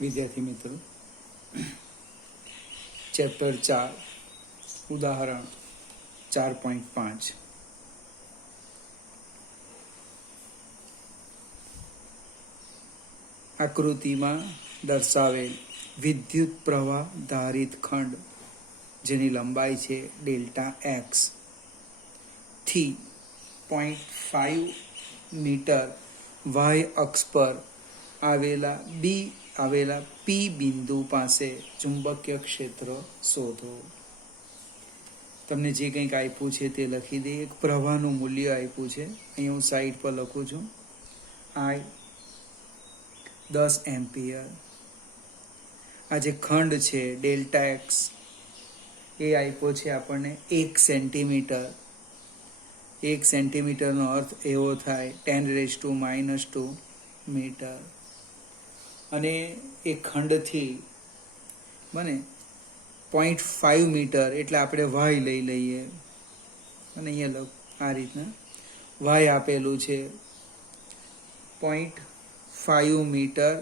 વિદ્યાર્થી મિત્રો, ચેપ્ટર 4 ઉદાહરણ 4.5 આકૃતિમાં દર્શાવેલ વિદ્યુત પ્રવાહ ધારિત ખંડ જેની લંબાઈ છે ડેલ્ટા એક્સ થી 0.5 મીટર વાય અક્ષ પર આવેલા પી બિંદુ પાસે ચુંબકીય ક્ષેત્ર શોધો. તમને જે કંઈક આપ્યું છે તે લખી દઈએ. એક પ્રવાહનું મૂલ્ય આપ્યું છે, અહીંયા હું સાઈડ પર લખું છું. આઈ 10 એમ્પિયર. આ જે ખંડ છે ડેલ્ટા એક્સ એ આપ્યો છે આપણને 1 સેન્ટીમીટર. 1 સેન્ટીમીટરનો અર્થ એવો થાય 10⁻² મીટર. અને એ ખંડથી બને 0.5 મીટર એટલે આપણે વાય લઈ લઈએ. અને અહીંયા આ રીતના વાય આપેલું છે. 0.5 મીટર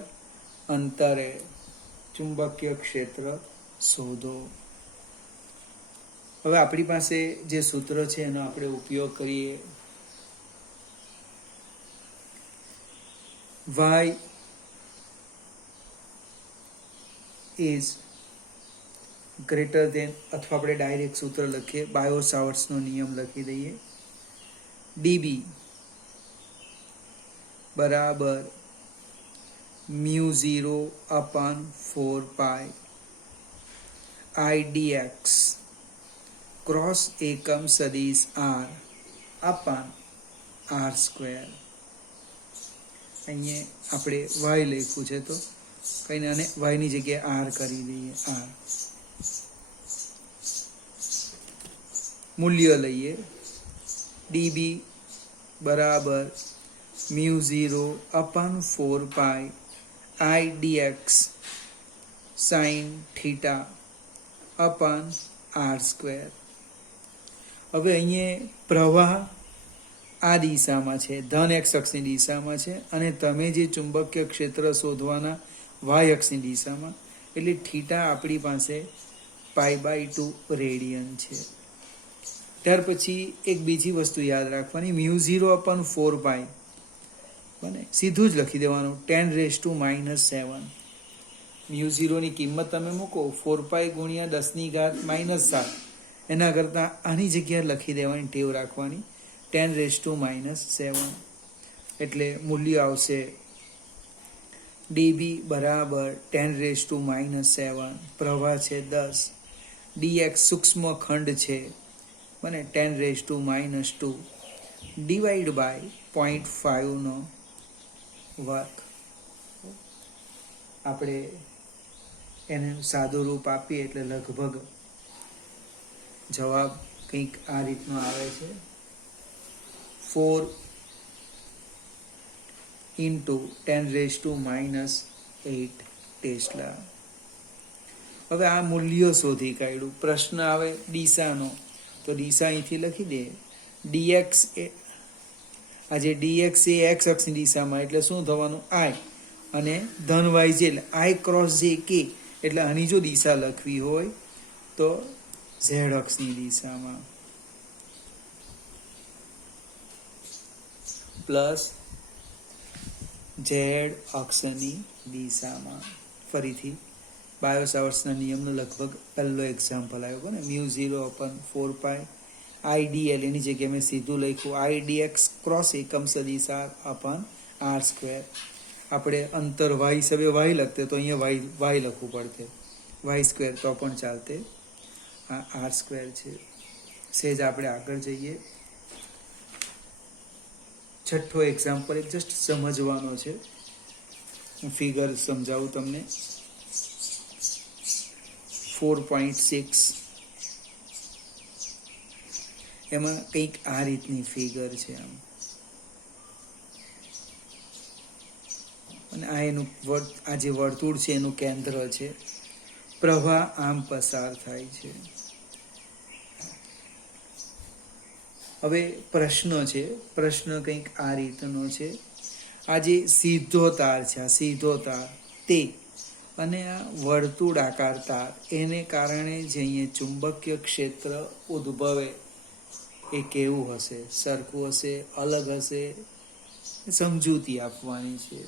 અંતરે ચુંબકીય ક્ષેત્ર શોધો. હવે આપણી પાસે જે સૂત્ર છે એનો આપણે ઉપયોગ કરીએ. y ઇઝ ગ્રેટર દેન, અથવા આપણે ડાયરેક્ટ સૂત્ર લખીએ, બાયો-સાવર્ટ્સનો નિયમ લખી દઈએ. dB બરાબર μ0/4π I/dx ક્રોસ એકમ સદિશ r/r². અહીંયા આપણે વાય લખ્યું છે તો કંઈ નહીં, અને વાયની જગ્યાએ આર કરી દઈએ. આર મૂલ્ય લઈએ. dB બરાબર μ0/4π I/dx sin θ/r². હવે અહીંયા પ્રવાહ આ દિશામાં છે, ધન એક્સ અક્ષની દિશામાં છે, અને તમે જે ચુંબકીય ક્ષેત્ર શોધવાના વાય અક્ષની દિશામાં, એટલે થીટા આપણી પાસે π/2 રેડિયન છે. ત્યાર પછી એક બીજી વસ્તુ યાદ રાખવાની, μ0/4π બને સીધું જ લખી દેવાનું 10⁻⁻7. μ0ની કિંમત તમે મૂકો 4π × 10⁻⁻7, એના કરતાં આની જગ્યાએ લખી દેવાની ટેવ રાખવાની 10⁻⁻7. એટલે મૂલ્ય આવશે dB બરાબર 10⁻⁻7, પ્રવાહ છે 10, dx સૂક્ષ્મ ખંડ છે બને 10⁻², ડિવાઈડ બાય 0.5 નો વર્ગ. આપણે એને સાદું રૂપ આપીએ એટલે લગભગ જવાબ કંઈક આ રીતનો આવે છે, 4 × 10⁻⁸ ટેસ્લા. હવે આ મૂલ્ય શોધી કાઢ્યું. પ્રશ્ન આવે દિશાનો, તો દિશા અહીંથી લખી દે. dx એ આ જે dx એ એક્સ અક્ષની દિશામાં, એટલે શું થવાનું i, અને ધન વાય છે એટલે i ક્રોસ જે કે, એટલે આની જો દિશા લખવી હોય તો ઝેડ અક્ષની દિશામાં, પ્લસ ઝેડ અક્ષની દિશામાં. ફરીથી બાયો-સાવર્ટ્સના નિયમનો લગભગ પહેલો એક્ઝામ્પલ આવ્યો ને, μ0/4π I/dl, એની જગ્યાએ મેં સીધું લખ્યું I/dx ક્રોસ એકમ સદિશ r/r². આપણે અંતર વાય હિસાબે વાય લખતે તો અહીંયા વાય લખવું પડતે, y² તો પણ ચાલતે. આ r² છે. સેજ આપણે આગળ જઈએ. છઠ્ઠો એક્ઝામ્પલ એક જસ્ટ સમજવાનો છે, હું ફિગર સમજાવું તમને. 4.6 એમાં કંઈક આ રીતની ફિગર છે આમ, અને આ એનું આ જે વર્તુળ છે એનું કેન્દ્ર છે. પ્રવાહ આમ પસાર થાય છે. હવે પ્રશ્ન છે, પ્રશ્ન કંઈક આ રીતનો છે. આ જે સીધો તાર છે, આ સીધો તાર તે અને આ વર્તુળાકાર તાર એને કારણે જે અહીંયા ચુંબકીય ક્ષેત્ર ઉદ્ભવે એ કેવું હશે? સરખું હશે, અલગ હશે? સમજૂતી આપવાની છે.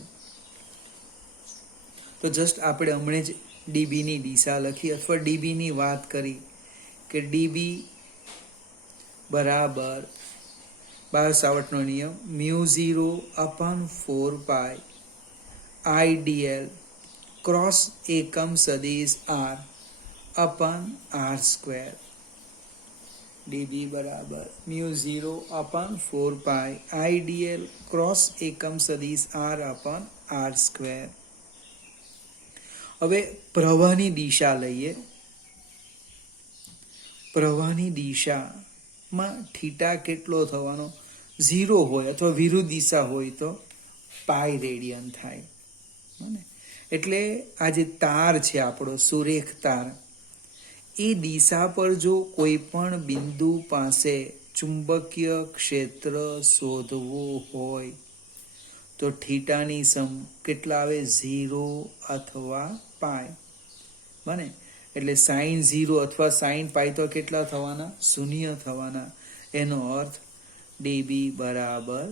તો જસ્ટ આપણે હમણાં જ ડીબીની દિશા લખી અથવા ડીબીની વાત કરી કે ડીબી બરાબર બાયોસાવર્ટનો નિયમ μ0/4π IDL ક્રોસ એકમ સદિશ r અપન r². ડીબી બરાબર μ0/4π IDL ક્રોસ એકમ સદિશ r અપન r². હવે પ્રવાહની દિશા લઈએ. પ્રવાહની દિશામાં થીટા કેટલો થવાનો? 0 હોય અથવા વિરુદ્ધ દિશા હોય તો પાઈ રેડિયન થાય. એટલે આ જે તાર છે આપણો સુરેખ તાર, એ દિશા પર જો કોઈ પણ બિંદુ પાસે ચુંબકીય ક્ષેત્ર શોધવું હોય તો થીટાની સમ કેટલા આવે? 0 અથવા પાઈ. બને એટલે સાઇન 0 અથવા સાઇન પાઈ તો કેટલા થવાના? 0 થવાના. એનો અર્થ ડીબી બરાબર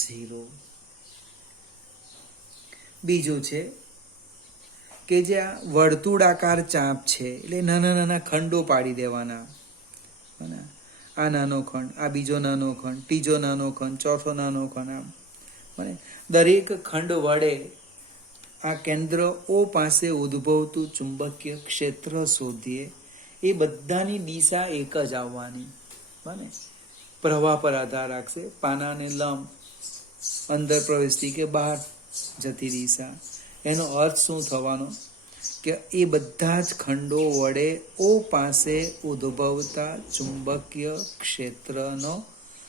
0. બીજું છે કે જે આ વર્તુળાકાર ચાપ છે એટલે નાના નાના ખંડો પાડી દેવાના. આ નાનો ખંડ, આ બીજો નાનો ખંડ, ત્રીજો નાનો ખંડ, ચોથો નાનો ખંડ, આમ બને દરેક ખંડ વડે આ કેન્દ્ર ઓ પાસે ઉદ્ભવતું ચુંબકીય ક્ષેત્ર શોધીએ. એ બધાની દિશા એક જ આવવાની. બને પ્રવાહ પર આધાર રાખશે. પાનાને લંબ, અંદર પ્રવેશતી કે બહાર જતી દિશા. એનો અર્થ શું થવાનો? કે એ બધા જ ખંડો વડે ઓ પાસે ઉદ્ભવતા ચુંબકીય ક્ષેત્રનો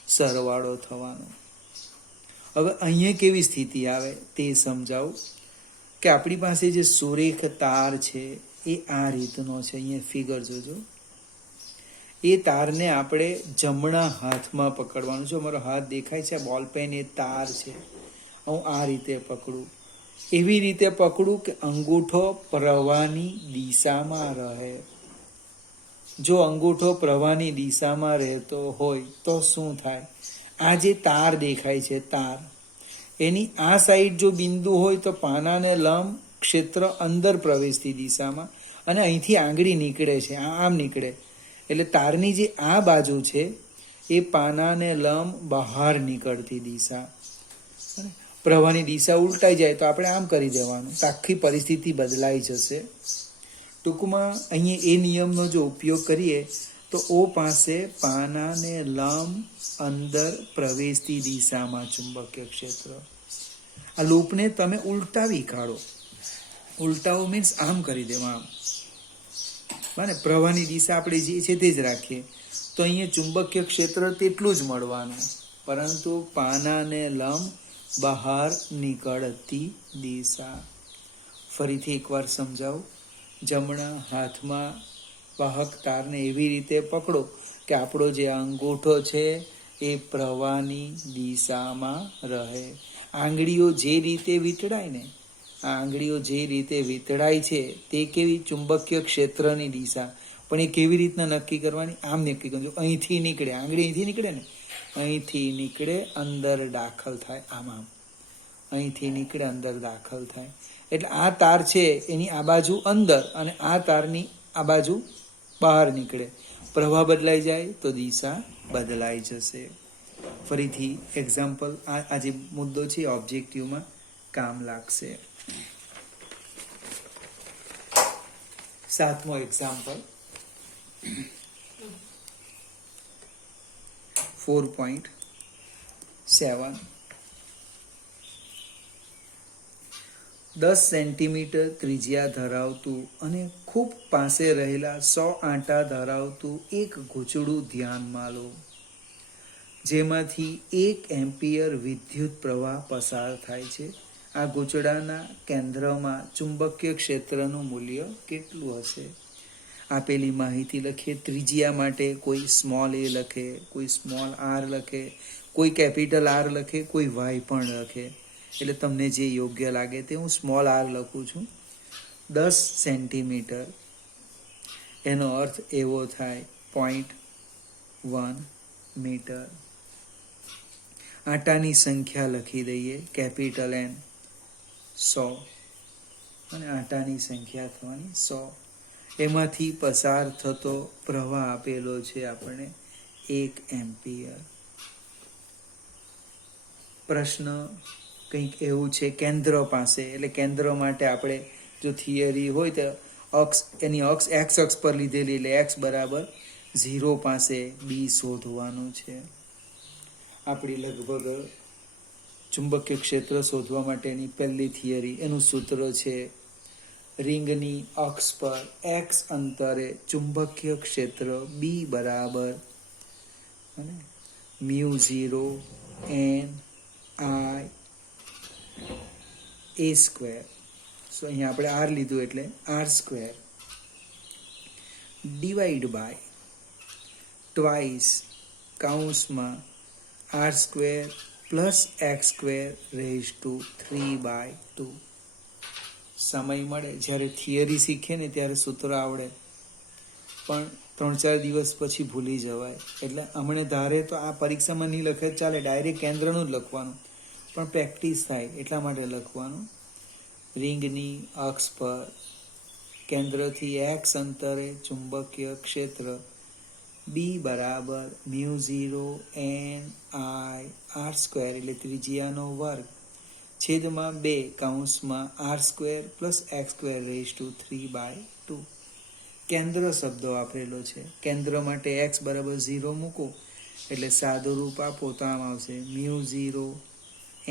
સરવાળો થવાનો. હવે અહીંયા કેવી સ્થિતિ આવે તે સમજાવું કે આપણી પાસે જે સુરેખ તાર છે એ આ રીતનો છે. અહીંયા ફિગર જોજો. એ તારને આપણે જમણા હાથમાં પકડવાનું છે. અમારો હાથ દેખાય છે, બોલ પેન એ તાર છે. હું આ રીતે પકડું, એવી રીતે પકડું કે અંગૂઠો પ્રવાહની દિશામાં રહે. જો અંગૂઠો પ્રવાહની દિશામાં રહેતો હોય તો શું થાય? આ જે તાર દેખાય છે, તાર એની આ સાઈડ જો બિંદુ હોય તો પાનાને લંબ ક્ષેત્ર અંદર પ્રવેશતી દિશામાં, અને અહીંથી આંગળી નીકળે છે, આમ નીકળે. એટલે તારની જે આ બાજુ છે એ પાનાને લંબ બહાર નીકળતી દિશા. પ્રવાહની દિશા ઉલટાઈ જાય તો આપણે આમ કરી દેવાનું, તો આખી પરિસ્થિતિ બદલાઈ જશે. ટૂંકમાં અહીંયા એ નિયમનો જો ઉપયોગ કરીએ તો ઓ પાસે પાનાને લંબ અંદર પ્રવેશતી દિશામાં ચુંબકીય ક્ષેત્ર. આ લૂપને તમે ઉલટાવી કાઢો. ઉલટાવો મીન્સ આમ કરી દેવા, આમ. બને પ્રવાહની દિશા આપણે જે છે તે જ રાખીએ તો અહીંયા ચુંબકીય ક્ષેત્ર તેટલું જ મળવાનું, પરંતુ પાનાને લંબ બહાર નીકળતી દિશા. ફરીથી એકવાર સમજાવું. જમણા હાથમાં વાહક તારને એવી રીતે પકડો કે આપણો જે અંગૂઠો છે એ પ્રવાહની દિશામાં રહે. આંગળીઓ જે રીતે વીંટળાય ને, આ આંગળીઓ જે રીતે વીંટળાય છે તે કેવી? ચુંબકીય ક્ષેત્રની દિશા. પણ એ કેવી રીતના નક્કી કરવાની? આમ નક્કી કરજો. અહીંથી નીકળે, આંગળી અહીંથી નીકળે ને, અહીંથી નીકળે, અંદર દાખલ થાય, આમ આમ. અહીંથી નીકળે, અંદર દાખલ થાય. એટલે આ તાર છે એની આ બાજુ અંદર અને આ તારની આ બાજુ બહાર નીકળે. પ્રવાહ બદલાઈ જાય તો દિશા બદલાઈ જશે. ફરીથી એક્ઝામ્પલ, આ જે મુદ્દો છે ઓબ્જેક્ટિવમાં કામ લાગશે. 7મો એક્ઝામ્પલ 4.7. 10 સેન્ટીમીટર ત્રિજ્યા ધરાવતું અને ખૂબ પાસે રહેલા 100 આંટા ધરાવતું એક ગૂંચળું ધ્યાનમાં લો, જેમાંથી 1 એમ્પિયર વિદ્યુત પ્રવાહ પસાર થાય છે. આ ગૂંચળાના કેન્દ્રમાં ચુંબકીય ક્ષેત્રનું મૂલ્ય કેટલું હશે? આપેલી માહિતી લખીએ. ત્રિજ્યા માટે કોઈ સ્મોલ એ લખે, કોઈ સ્મોલ આર લખે, કોઈ કેપિટલ આર લખે, કોઈ વાય પણ લખે. એટલે તમને જે યોગ્ય લાગે તે હું સ્મોલ આર લખું છું. 10 સેન્ટીમીટર, એનો અર્થ એવો થાય 0.1 મીટર. આંટાની સંખ્યા લખી દઈએ, કેપિટલ N 100, અને આંટાની સંખ્યા થવાની 100. એમાંથી પસાર થતો પ્રવાહ આપેલો છે આપણને 1 એમ્પિયર. પ્રશ્ન કંઈક એવું છે, કેન્દ્ર પાસે, એટલે કેન્દ્ર માટે આપણે જો થિયરી હોય તો એની અક્ષ એક્સ અક્ષ પર લીધેલી, એટલે એક્સ બરાબર 0 પાસે બી શોધવાનું છે. આપણી લગભગ ચુંબકીય ક્ષેત્ર શોધવા માટેની પહેલી થિયરી, એનું સૂત્ર છે રિંગની અક્ષ પર એક્સ અંતરે ચુંબકીય ક્ષેત્ર બી બરાબર μ0 n I a square. So અહીંયા આપણે આર લીધું એટલે r square divide by twice કૌંસમાં R square plus x square raise to 3/2. સમય મળે જ્યારે થિયરી શીખીએ ને ત્યારે સૂત્ર આવડે, પણ 3-4 દિવસ પછી ભૂલી જવાય. એટલે હમણે ધારે તો આ પરીક્ષામાં નહીં લખે ચાલે, ડાયરેક્ટ કેન્દ્રનું જ લખવાનું, પણ પ્રેક્ટિસ થાય એટલા માટે લખવાનું. રિંગની અક્ષ પર કેન્દ્રથી એક્સ અંતરે ચુંબકીય ક્ષેત્ર બી બરાબર μ0 n I r સ્ક્વેર, એટલે ત્રિજ્યાનો વર્ગ, છેદમાં 2 કૌંસમાં R square plus x square raise to 3/2. કેન્દ્ર શબ્દ વાપરેલો છે. કેન્દ્ર માટે એક્સ બરાબર 0 મૂકો એટલે સાદું રૂપ આપો તો આમ આવશે μ0 n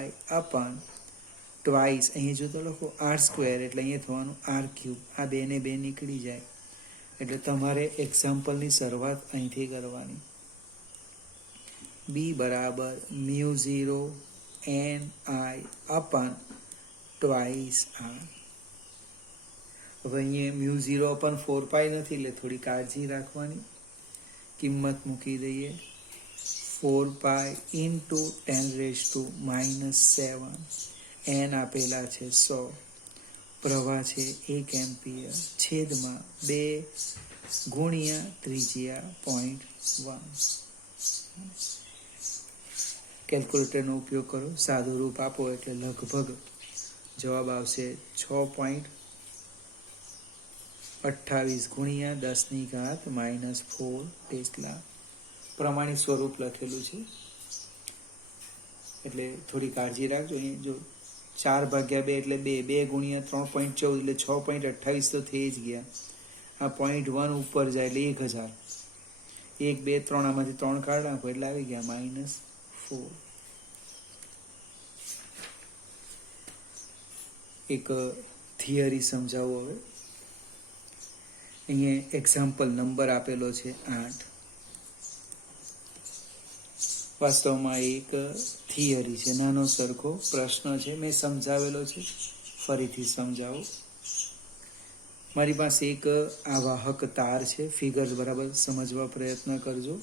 I અપન ટ્વાઇસ, અહીં જો તો લખો આર સ્ક્વેર, એટલે અહીંયા થવાનું આર ક્યુબ. આ 2 ને 2 નીકળી જાય, એટલે તમારે એક્ઝામ્પલની શરૂઆત અહીંથી કરવાની. બી બરાબર μ0 n I અપન ટ્વાઇસ આર. હવે અહીંયા μ0 અપન 4π નથી, એટલે થોડી કાળજી રાખવાની. કિંમત મૂકી દઈએ, 4π ઇન્ટુ 10⁻⁻7. n આપેલા છે 100, પ્રવાહ છે 1 એમ્પિયર, છેદમાં 2 ગુણ્યા ત્રિજ્યા 0.1. કેલ્ક્યુલેટરનો ઉપયોગ કરો, સાદું રૂપ આપો એટલે લગભગ જવાબ આવશે 6.28 ગુણ્યા 10⁻⁻4 ટેસ્લા. પ્રમાણિત સ્વરૂપ લખેલું છે, એટલે થોડી કાળજી રાખજો. અહીં જો 4/2 એટલે 2 ગુણ્યા 3.14 એટલે 6.28 તો થઈ જ ગયા. આ 0.1 ઉપર જાય એટલે 1000. 1 2 3 આમાંથી 3 કાઢ નાખો એટલે આવી ગયા -4. એક થિયરી સમજાવો હવે. અહીંયા એક્ઝામ્પલ નંબર આપેલો છે 8. વાસ્તવમાં એક થિયરી છે, નાનો સરખો પ્રશ્ન છે, મેં સમજાવેલો છે, ફરીથી સમજાવો. મારી પાસે એક આ વાહક તાર છે, ફિગર્સ બરાબર સમજવા પ્રયત્ન કરજો.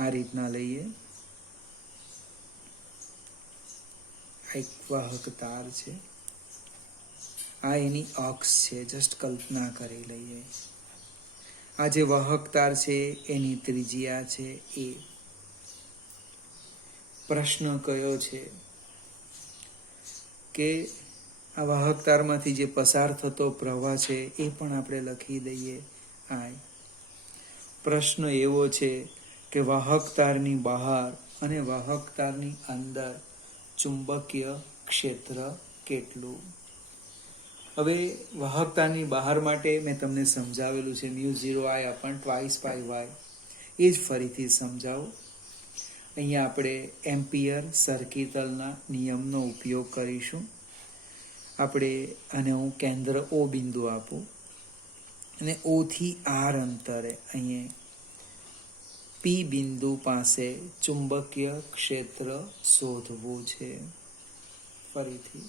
આ રીતના લઈએ, આ એક વાહક તાર છે, આ એની અક્ષ છે, જસ્ટ કલ્પના કરી લઈએ. આ જે વાહક તાર છે એની ત્રિજ્યા છે a. પ્રશ્ન કયો છે કે આ વાહક તારમાંથી જે પસાર થતો પ્રવાહ છે એ પણ આપણે લખી દઈએ I. પ્રશ્ન એવો છે કે વાહક તારની બહાર અને વાહક તારની અંદર ચુંબકીય ક્ષેત્ર કેટલું. હવે વાહકતાની બહાર માટે મેં તમને સમજાવેલું છે μ0 I અપન 2πy. એ જ ફરીથી સમજાવું. અહીંયા આપણે એમ્પિયર સર્કિટલના નિયમનો ઉપયોગ કરીશું. આપણે આને હું કેન્દ્ર O બિંદુ આપું અને O થી R અંતરે અહીંયા P બિંદુ પાસે ચુંબકીય ક્ષેત્ર શોધવું છે. ફરીથી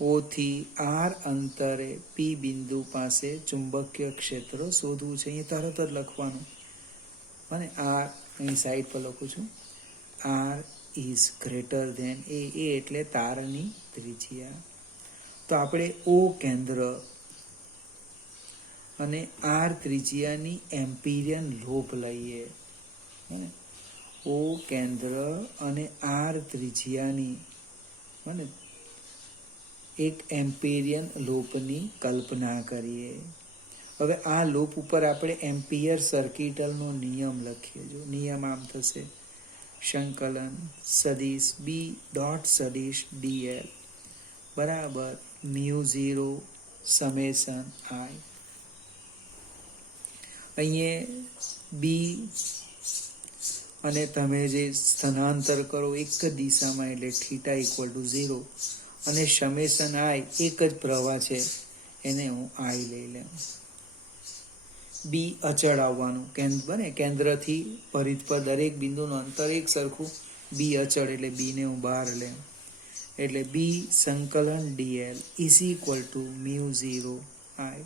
O થી R અંતરે P બિંદુ પાસે ચુંબકીય ક્ષેત્ર શોધવું છે. અહીં તરત જ લખવાનું, અને R અહીં સાઈડ પર લખું છું. આર ઇઝ ગ્રેટર ધેન એ એટલે તારની ત્રિજ્યા. તો આપણે ઓ કેન્દ્ર અને આર ત્રિજ્યાની એમ્પિરિયન લોપ લઈએ. ઓ કેન્દ્ર અને આર ત્રિજ્યાની એક એમ્પિરિયન લોપની કલ્પના કરીએ. હવે આ લૂપ ઉપર આપણે એમ્પિયર સર્કિટલનો નિયમ લખીએ. જો નિયમ આમ થશે, સંકલન સદિશ બી ડોટ સદિશ ડીએલ બરાબર μ0 સમેશન આઈ. અહીંયા બી અને તમે જે સ્થાનાંતર કરો એક જ દિશામાં એટલે થીટા ઇક્વલ ટુ 0 અને સમેશન આઈ એક જ પ્રવાહ છે એને હું આઈ લઈ લઉં. બી અચળ આવવાનું કેન્દ્રથી પરિધ પર દરેક બિંદુનું અંતર એક સરખું. બી અચળ એટલે બીને હું બહાર લઉં એટલે બી સંકલન dl is equal to μ0 I.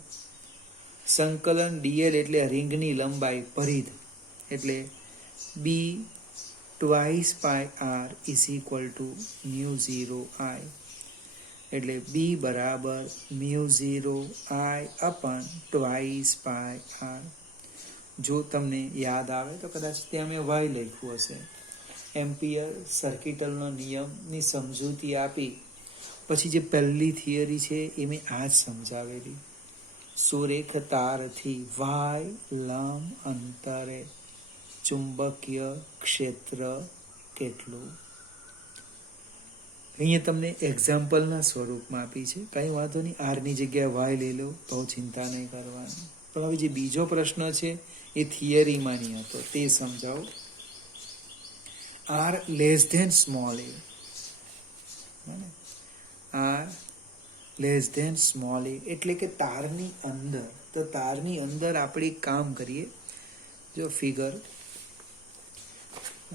સંકલન ડીએલ એટલે રિંગની લંબાઈ પરિધ એટલે b twice pi r is equal to μ0 I એટલે બી બરાબર μ0 આઈ અપન ટ્વાઇસ પાય આર. જો તમને યાદ આવે તો કદાચ ત્યાં મેં વાય લખ્યું હશે. એમ્પિયર સર્કિટલનો નિયમની સમજૂતી આપી પછી જે પહેલી થિયરી છે એ મેં આ જ સમજાવેલી. સુરેખ તારથી વાય લંબ અંતરે ચુંબકીય ક્ષેત્ર કેટલું. અહીંયા તમને એક્ઝામ્પલના સ્વરૂપમાં આપી છે. કંઈ વાંધો નહીં, આરની જગ્યાએ વાય લઈ લો તો ચિંતા નહીં કરવાની. પણ હવે જે બીજો પ્રશ્ન છે એ થિયરીમાં નહીં હતો, તે સમજાવો. આર લેસ ધેન સ્મોલ એ, આર લેસ ધેન સ્મોલ એ એટલે કે તારની અંદર. તો તારની અંદર આપણે કામ કરીએ. જો ફિગર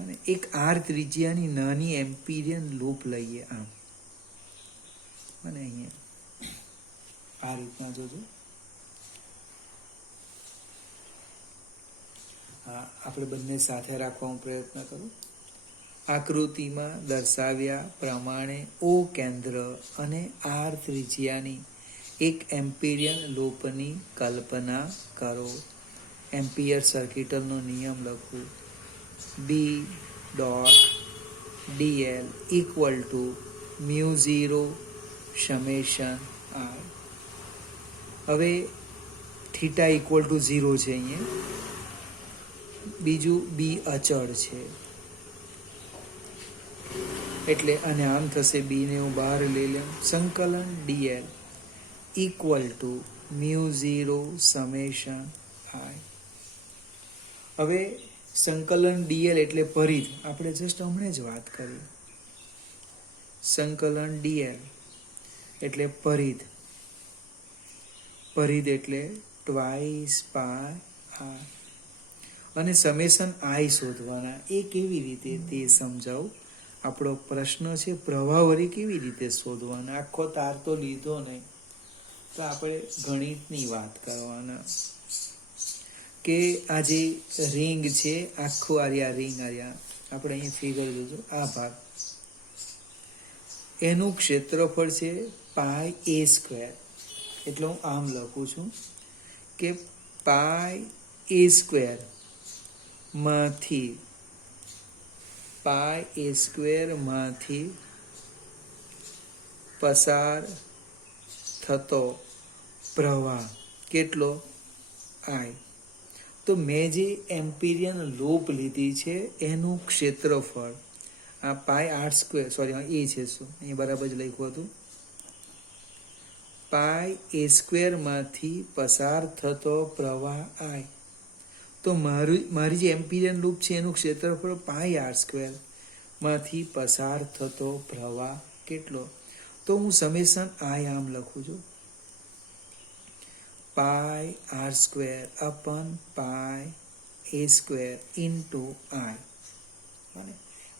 અને એક આર ત્રિજ્યાની નાની એમ્પિરિયન લૂપ લઈએ આમ અને અહીંયા આ રીતના જોજો. હા, આપણે બંને સાથે રાખવાનો પ્રયત્ન કરું. આકૃતિમાં દર્શાવ્યા પ્રમાણે ઓ કેન્દ્ર અને આર ત્રિજ્યાની એક એમ્પિરિયન લૂપની કલ્પના કરો. એમ્પિયર સર્કિટલનો નિયમ લખું. B dot dl equal to μ0 summation r. હવે થીટા ઇક્વલ ટુ 0 છે અહીંયા. બીજું બી અચળ છે એટલે અને આમ થશે, બીને હું બહાર લઈ લઉં. સંકલન ડીએલ ઇક્વલ ટુ μ0 સમેશન આઈ. હવે સંકલન ડીએલ એટલે પરિધ, આપણે જસ્ટ હમણાં જ વાત કરી. સંકલન ડીએલ એટલે પરિધ, પરિધ એટલે ટ્વાઇસ પાય આર. અને સમેશન આઈ શોધવાના. એ કેવી રીતે તે સમજાવું. આપણો પ્રશ્ન છે પ્રવાહ કેવી રીતે શોધવાના. આખો તાર તો લીધો નહીં, તો આપણે ગણિતની વાત કરવાના કે આ જે રિંગ છે આખું આર્યા રિંગ આર્યા આપણે અહીં ફિગર જોજો. આ ભાગ એનું ક્ષેત્રફળ છે પાય એ સ્ક્વેર. એટલે હું આમ લખું છું કે પાય એ સ્ક્વેર માંથી પસાર થતો પ્રવાહ કેટલો આઈ. તો મેં જે એમ્પિરિયન લૂપ લીધી છે એનું ક્ષેત્રફળ આ પાય આર સ્ક્વેર, સોરી એ છે શું અહીં બરાબર જ લખ્યું હતું. પાય એ સ્ક્વેરમાંથી પસાર થતો પ્રવાહ આઈ. તો મારી જે એમ્પિરિયન લૂપ છે એનું ક્ષેત્રફળ પાય આર સ્ક્વેર માંથી પસાર થતો પ્રવાહ કેટલો. તો હું સમેશન આઈ આમ લખું છું. Pi r square upon pi a square into I.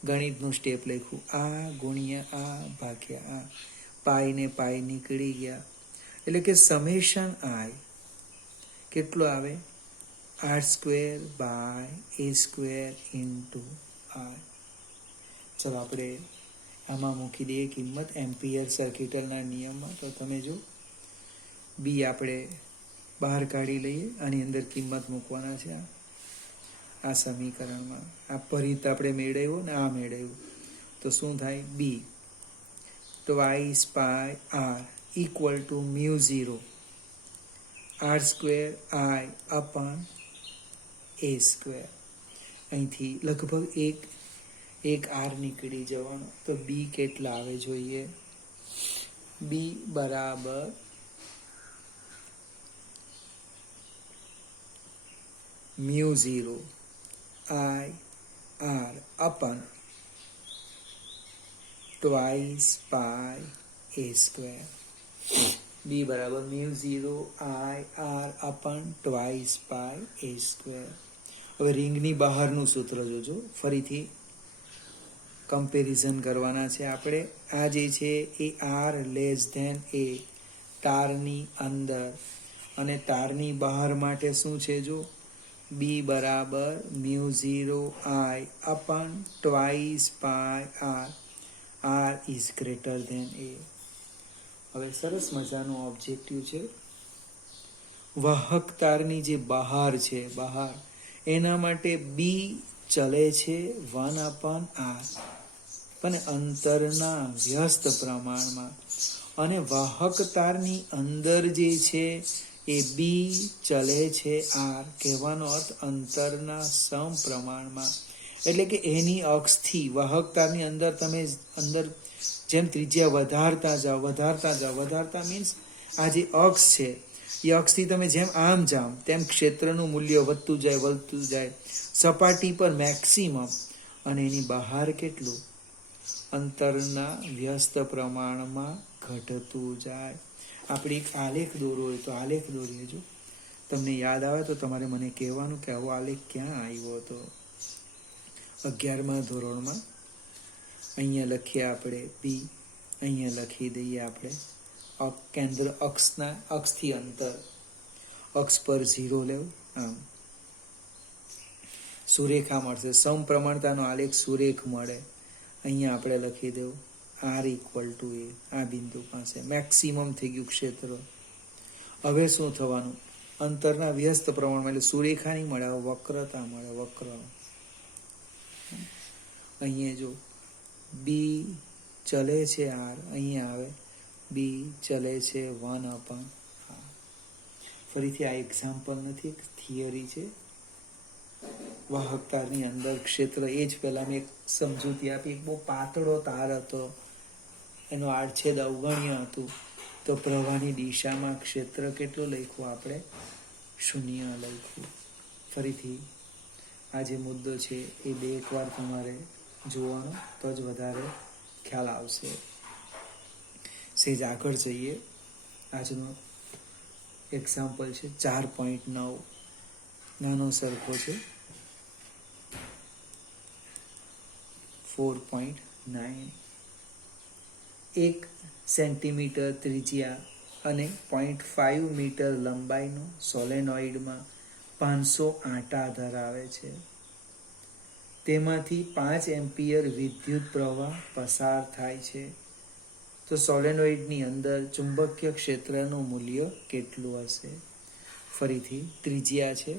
ગણિતનું સ્ટેપ લખ્યું. આ ગુણ્યા આ ભાગ્યા આ. પાય ને પાય નીકળી ગયા એટલે કે સમેશન આઈ કેટલો આવે. R square by A square into R. ચલો આપણે આમાં મૂકી દઈએ કિંમત એમ્પિયર સર્કિટલના નિયમમાં. તો તમે જો બી આપણે બહાર કાઢી લઈએ, આની અંદર કિંમત મૂકવાના છે આ સમીકરણમાં. આ પરિત આપણે મેળવ્યું ને આ મેળવ્યું, તો શું થાય? B twice pi r equal to mu 0 r square I upon a square. અહીંથી લગભગ એક આર નીકળી જવાનો. તો બી કેટલા આવે જોઈએ? બી બરાબર mu 0 I r upon twice pi a square. B બરાબર mu 0 I r upon twice pi a square. હવે રિંગની બહારનું સૂત્ર જોજો, ફરીથી કમ્પેરિઝન કરવાના છે આપણે. આ જે છે એ આર લેસ ધેન એ તારની અંદર, અને તારની બહાર માટે શું છે? જો બી બરાબર mu 0 I upon twice pi r, r is greater than a. હવે સરસ મજાનું ઓબ્જેક્ટિવ છે. વાહક તારની જે બહાર છે, બહાર, એના માટે બી ચલે છે 1/r, અને અંતરના વ્યસ્ત પ્રમાણમાં. અને વાહક તારની અંદર જે છે એ બી ચલે છે આર. કહેવાનો અર્થ અંતરના સમપ્રમાણમાં. એટલે કે એની અક્ષથી વાહક તારની અંદર તમે અંદર જેમ ત્રિજ્યા વધારતા મીન્સ આ જે અક્ષ છે એ અક્ષથી તમે જેમ આમ જાઓ તેમ ક્ષેત્રનું મૂલ્ય વધતું જાય સપાટી પર મેક્સિમમ, અને એની બહાર કેટલું? અંતરના વ્યસ્ત પ્રમાણમાં ઘટતું જાય. આપણે એક આલેખ દોરવો હોય તો આલેખ દોરીએ. જો તમને યાદ આવે તો તમારે મને કહેવાનું કે આવો આલેખ ક્યાં આવ્યો હતો. 11મા ધોરણમાં અહીંયા લખીએ આપણે બી, અહીંયા લખી દઈએ આપણે કેન્દ્ર અક્ષથી અંતર, અક્ષ પર 0 લેવું. આમ સુરેખા મળશે, સમપ્રમાણતાનો આલેખ સુરેખ મળે. અહીંયા આપણે લખી દેવું આર ઇક્વલ ટુ એ. આ બિંદુ પાસે મેક્સિમમ થઈ ગયું ક્ષેત્ર. હવે શું થવાનું? અંતરના વ્યસ્ત પ્રમાણમાં, એટલે સુરેખા નહીં મળે, વક્રતા મળે. વક્ર અહીંયા જો બી ચલે છે આર, અહીંયા આવે બી ચલે છે 1/r. ફરીથી આ એક્ઝામ્પલ નથી, એક થિયરી છે. વાહકતારની અંદર ક્ષેત્ર, એ જ પહેલા મેં એક સમજૂતી આપી. એક બહુ પાતળો તાર હતો, એનો આડછેદ અવગણ્ય હતું, તો પ્રવાહની દિશામાં ક્ષેત્ર કેટલું લખ્યું આપણે? 0 લખ્યું. ફરીથી આ જે મુદ્દો છે એ 2 વાર તમારે જોવાનો, તો જ વધારે ખ્યાલ આવશે. સેજ આગળ જઈએ. આજનો એક્ઝામ્પલ છે 4.9, નાનો સરખો છે 4.9. 1 સેન્ટીમીટર ત્રિજ્યા અને 0.5 મીટર લંબાઈનો સોલેનોઇડમાં 500 આંટા ધરાવે છે. તેમાંથી 5 એમ્પિયર વિદ્યુત પ્રવાહ પસાર થાય છે. તો સોલેનોઇડની અંદર ચુંબકીય ક્ષેત્રનું મૂલ્ય કેટલું હશે? ફરીથી ત્રિજ્યા છે,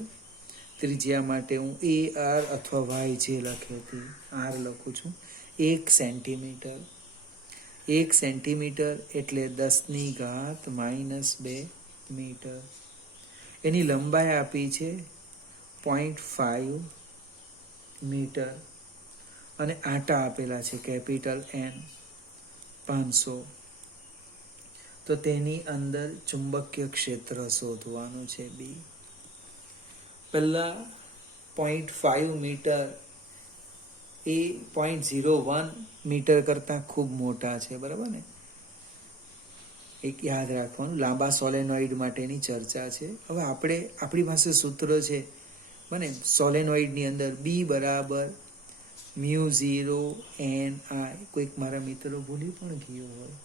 ત્રિજ્યા માટે હું એ આર અથવા વાય જે લખી હતી, આર લખું છું. 1 સેન્ટીમીટર, 1 સેન્ટીમીટર એટલે 10⁻² મીટર. એની લંબાઈ આપી છે 0.5 મીટર, અને આંટા આપેલા છે કેપિટલ N 500. તો તેની અંદર ચુંબકીય ક્ષેત્ર શોધવાનું છે બી. પહેલા 0.5 મીટર એ 0.01 મીટર કરતાં ખૂબ મોટા છે, બરાબર ને? એક યાદ રાખવાનું, લાંબા સોલેનોઇડ માટેની ચર્ચા છે. હવે આપણી પાસે સૂત્ર છે, બને સોલેનોઇડની અંદર બી બરાબર મ્યુ 0 NI. કોઈક મારા મિત્રો ભૂલી પણ ગયો હોય.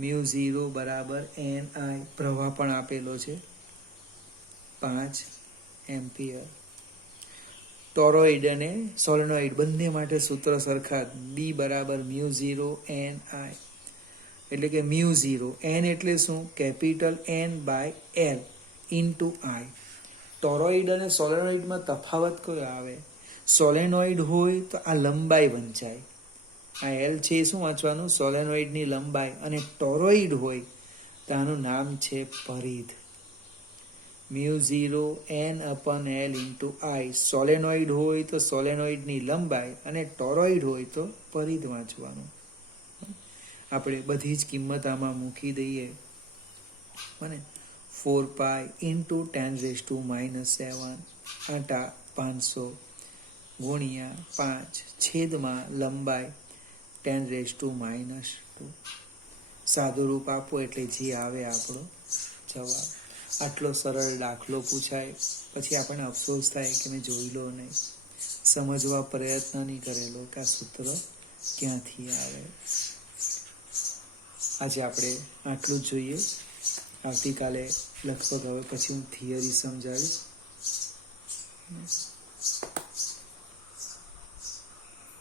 મ્યુ 0 બરાબર NI. પ્રવાહ પણ આપેલો છે 5 એમ્પિયર. ટોરોઇડ અને સોલેનોઇડ બંને માટે સૂત્ર સરખા, B બરાબર μ0 n I, એટલે કે μ0 n એટલે શું? Capital N by L into I. Toroid અને સોલેનોઇડમાં તફાવત કયો આવે? સોલેનોઇડ હોય તો આ લંબાઈ વંચાય, આ L છે એ શું વાંચવાનું? સોલેનોઇડની લંબાઈ. અને ટોરોઇડ હોય તો આનું નામ છે પરિઘ. μ0 n અપન L into I. Solenoid હોય તો સોલેનોઇડની લંબાઈ અને ટોરોઇડ હોય તો પરિઘ વાંચવાનું. આપણે બધી જ કિંમત આમાં મૂકી દઈએ, અને 4 પાઈ ઇન્ટુ 10⁻⁻7 આટા 500 ગુણ્યા 5 છેદમાં લંબાઈ 10⁻². સાદું રૂપ આપો એટલે જે આવે આપણો જવાબ. આટલો સરળ દાખલો પૂછાય પછી આપણને અફસોસ થાય કે મેં જોઈ લો નહીં, સમજવા પ્રયત્ન નહીં કરેલો કે આ સૂત્ર ક્યાંથી આવે. આજે આપણે આટલું જ જોઈએ. આવતીકાલે લગભગ હવે પછી હું થિયરી સમજાવીશ.